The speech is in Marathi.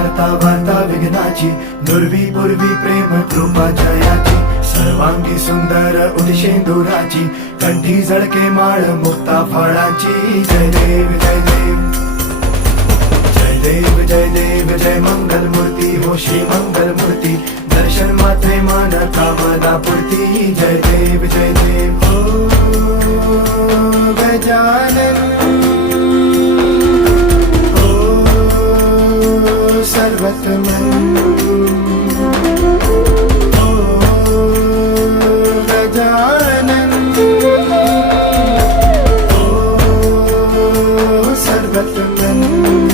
हरता वार्ता विघ्नाची, नुरवी पूर्वी प्रेम कृपा जयाची, सर्वांगी सुंदर उदिशेंदुराची, कंठी झळके माळ मुक्ता फळाची. जय देव जय देव जय देव जय देव जय मंगल मूर्ती हो श्री मंगल मूर्ती, दर्शन मात्रे मन कामना पूर्ती. जय देव जय देव हो गजानन हो सर्वतमन हो गजानन हो सर्वतमन.